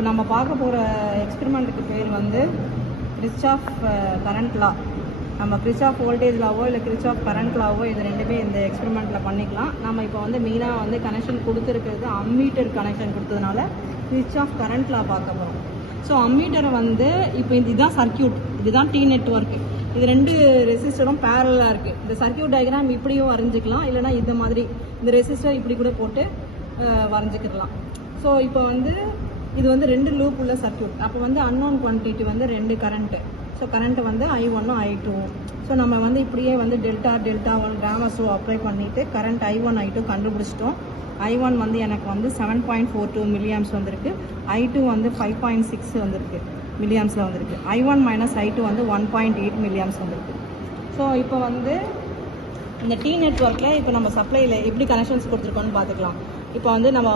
இப்போ நம்ம பார்க்க போகிற எக்ஸ்பெரிமெண்ட்டுக்கு பேர் வந்து கிர்ச்சாஃப் கரண்ட் லா. நம்ம கிர்ச்சாஃப் வோல்டேஜ் லாவோ இல்லை கிர்ச்சாஃப் கரண்ட் லாவோ இது ரெண்டுமே இந்த எக்ஸ்பெரிமெண்ட்டில் பண்ணிக்கலாம். நம்ம இப்போ வந்து மெயினாக வந்து கனெக்ஷன் கொடுத்துருக்கிறது அம்மீட்டர் கனெக்ஷன் கொடுத்ததுனால கிர்ச்சாஃப் கரண்ட் லா பார்க்க போகிறோம். ஸோ அம்மீட்டரை வந்து இப்போ இதுதான் சர்க்கியூட், இதுதான் டி நெட்வொர்க். இது ரெண்டு ரெசிஸ்டரும் பேரலாக இருக்குது. இந்த சர்க்கியூட் டயக்ராம் இப்படியும் வரைஞ்சிக்கலாம், இல்லைனா இந்த மாதிரி இந்த ரெசிஸ்டர் இப்படி கூட போட்டு வரைஞ்சிக்கிடலாம். ஸோ இப்போ வந்து இது வந்து ரெண்டு லூப் உள்ள சர்க்கியூட். அப்போ வந்து அன்னோன் குவான்டிட்டி வந்து ரெண்டு கரண்ட்டு. ஸோ கரண்ட்டு வந்து I1 I2. ஸோ நம்ம வந்து இப்படியே வந்து டெல்டா 1 கிராமஸ் அப்ளை பண்ணிவிட்டு கரண்ட் I1 I2 கண்டுபிடிச்சிட்டோம். I1 வந்து எனக்கு வந்து 7.42 மில்லியாம்ஸ் வந்திருக்கு, I2 வந்து 5.6 வந்திருக்கு மில்லியாம்ஸில் வந்திருக்கு. I1 மைனஸ் I2 வந்து 1.8 மில்லியாம்ஸ் வந்திருக்கு. ஸோ இப்போ வந்து இந்த டி நெட்வொர்க்கில் இப்போ நம்ம சப்ளையில் எப்படி கனெக்ஷன்ஸ் கொடுத்துருக்கோன்னு பார்த்துக்கலாம். இப்போ வந்து நம்ம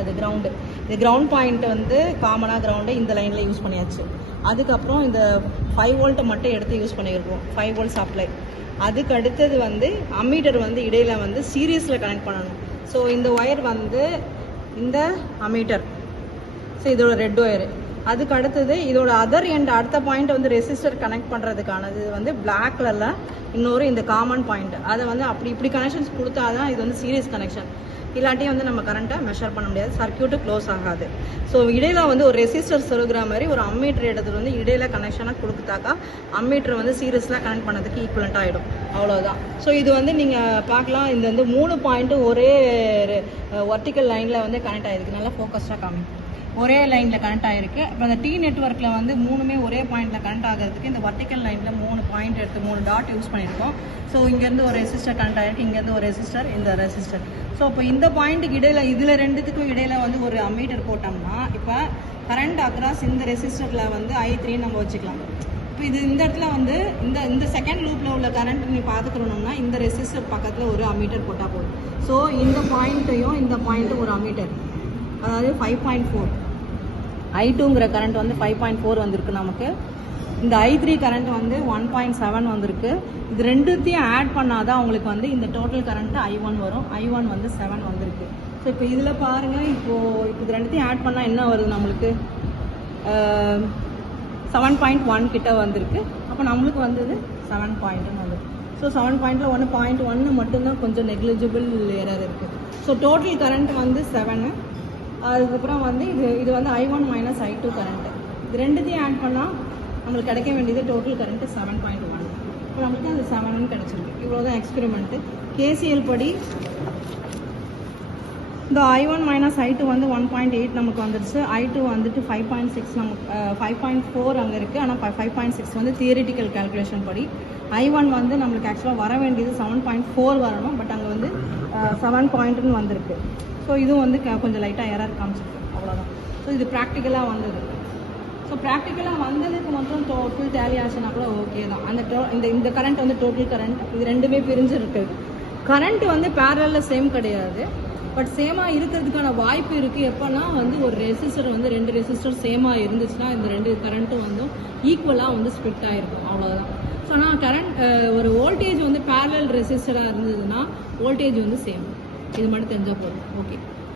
இது கிரவுண்டு, இந்த கிரவுண்ட் பாயிண்ட் வந்து காமனாக கிரவுண்டு இந்த லைனில் யூஸ் பண்ணியாச்சு. அதுக்கப்புறம் இந்த 5 வோல்ட்டை மட்டும் எடுத்து யூஸ் பண்ணியிருக்கோம், 5 வோல்ட் சப்ளை. அதுக்கு அடுத்தது வந்து அம்மீட்டர் வந்து இடையில் வந்து சீரீஸில் கனெக்ட் பண்ணணும். ஸோ இந்த ஒயர் வந்து இந்த அம்மீட்டர், ஸோ இதோட ரெட் ஒயரு. அதுக்கு அடுத்தது இதோட அதர் எண்ட் அடுத்த பாயிண்ட் வந்து ரெசிஸ்டர் கனெக்ட் பண்ணுறதுக்கானது வந்து பிளாக் கலரில் இன்னொரு இந்த காமன் பாயிண்ட். அதை வந்து இப்படி கனெக்ஷன்ஸ் கொடுத்தா தான் இது வந்து சீரியஸ் கனெக்ஷன். இல்லாட்டியும் வந்து நம்ம கரண்ட்டை மெஷர் பண்ண முடியாது, சர்க்கியூட்டு க்ளோஸ் ஆகாது. ஸோ இடையில வந்து ஒரு ரெசிஸ்டர் சொருகிற மாதிரி ஒரு அம்மீட்டர் எடுத்துகிட்டு வந்து இடையில கனெக்ஷனாக கொடுத்தாக்கா அம்மீட்டர் வந்து சீரியஸில் கனெக்ட் பண்ணதுக்கு ஈக்குவலண்ட் ஆகிடும். அவ்வளோதான். ஸோ இது வந்து நீங்கள் பார்க்கலாம், இந்த வந்து 3 பாயிண்ட்டு ஒரே வர்டிக்கல் லைனில் வந்து கனெக்ட் ஆகிருக்கு. நல்லா ஃபோக்கஸ்டாக காமி, ஒரே லைனில் கனெக்ட் ஆகிருக்கு. இப்போ அந்த டி நெட்வொர்க்கில் வந்து 3மே ஒரே பாயிண்டில் கனெக்ட் ஆகிறதுக்கு இந்த வர்டிக்கல் லைனில் 3 பாயிண்ட் எடுத்து 3 டாட் யூஸ் பண்ணியிருக்கோம். ஸோ இங்கேருந்து ஒரு ரெசிஸ்டர் கனெக்ட் ஆகிருக்கு, இங்கேருந்து ஒரு ரெசிஸ்டர், இந்த ரெசிஸ்டர். ஸோ இப்போ இந்த பாயிண்ட்டுக்கு இடையில் இதில் ரெண்டுத்துக்கும் இடையில் வந்து ஒரு அம்மீட்டர் போட்டோம்னா இப்போ கரண்ட் அக்ராஸ் இந்த ரெசிஸ்டரில் வந்து I3 நம்ம வச்சுக்கலாம். இப்போ இந்த இடத்துல வந்து இந்த செகண்ட் லூப்பில் உள்ள கரண்ட் நீ பார்த்துக்கணும்னா இந்த ரெசிஸ்டர் பக்கத்தில் ஒரு அம்மீட்டர் போட்டால் போதும். ஸோ இந்த பாயிண்ட்டையும் இந்த பாயிண்ட்டும் ஒரு அம்மீட்டர், அதாவது 5.4 I2ங்கிற கரண்ட் வந்து 5.4 வந்திருக்கு நமக்கு. இந்த I3 கரண்ட் வந்து 1.7 வந்திருக்கு. இது ரெண்டுத்தையும் ஆட் பண்ணாதான் உங்களுக்கு வந்து இந்த டோட்டல் கரண்ட் I1 வரும். I1 வந்து 7 வந்திருக்கு. ஸோ இப்போ இதில் பாருங்கள், இப்போது இது ரெண்டுத்தையும் ஆட் பண்ணால் என்ன வருது நம்மளுக்கு 7.1 கிட்ட வந்திருக்கு. அப்போ நம்மளுக்கு வந்தது 7 பாயிண்ட்னு வந்துருக்கு. ஸோ 7 பாயிண்டில் 1.1 மட்டும்தான் கொஞ்சம் நெக்லிஜிபிள் எரர் இருக்குது. ஸோ டோட்டல் கரண்ட் வந்து 7. அதுக்கப்புறம் வந்து இது வந்து I1 மைனஸ் I2 கரண்ட்டு. இது ரெண்டுத்தையும் ஆட் பண்ணால் நம்மளுக்கு கிடைக்க வேண்டியது டோட்டல் கரண்ட்டு 7.1. இப்போ நம்மளுக்கு அது 7ன்னு கிடச்சிருக்கு. இவ்வளோதான் எக்ஸ்பெரிமெண்ட்டு. KCL படி இந்த I1 மைனஸ் I2 வந்து 1.8 நமக்கு வந்துடுச்சு. I2 வந்துட்டு 5.6 நமக்கு 5.4 அங்கே இருக்குது. ஆனால் 5.6 வந்து தியரிட்டிக்கல் கேல்குலேஷன் படி. I1 வந்து நம்மளுக்கு ஆக்சுவலாக வர வேண்டியது 7.4 வரணும், பட் அங்கே வந்து 7 பாயிண்ட்டுன்னு வந்திருக்கு. ஸோ இதுவும் வந்து கொஞ்சம் லைட்டாக எரர் காமிச்சிருக்கு, அவ்வளோதான். ஸோ இது ப்ராக்டிக்கலாக வந்தது. ஸோ ப்ராக்டிக்கலாக வந்ததுக்கு மட்டும் ஃபுல் டேலி ஆச்சுன்னா கூட ஓகே தான். அந்த இந்த கரண்ட் வந்து டோட்டல் கரண்ட் இது ரெண்டுமே பிரிஞ்சு இருக்குது. கரண்ட் வந்து பேரலில் சேம் கிடையாது, பட் சேமாக இருக்கிறதுக்கான வாய்ப்பு இருக்குது. எப்போனா வந்து ஒரு ரெசிஸ்டர் வந்து 2 ரெசிஸ்டர் சேமாக இருந்துச்சுன்னா இந்த 2 கரண்ட்டும் வந்து ஈக்குவலாக வந்து ஸ்ப்ளிட் ஆகிருக்கும், அவ்வளோதான். ஸோ ஆனால் கரண்ட் ஒரு வோல்டேஜ் வந்து பேரலல் ரெசிஸ்டராக இருந்ததுன்னா வோல்டேஜ் வந்து சேம். இது மட்டும் தெரிஞ்சால் போதும். ஓகே.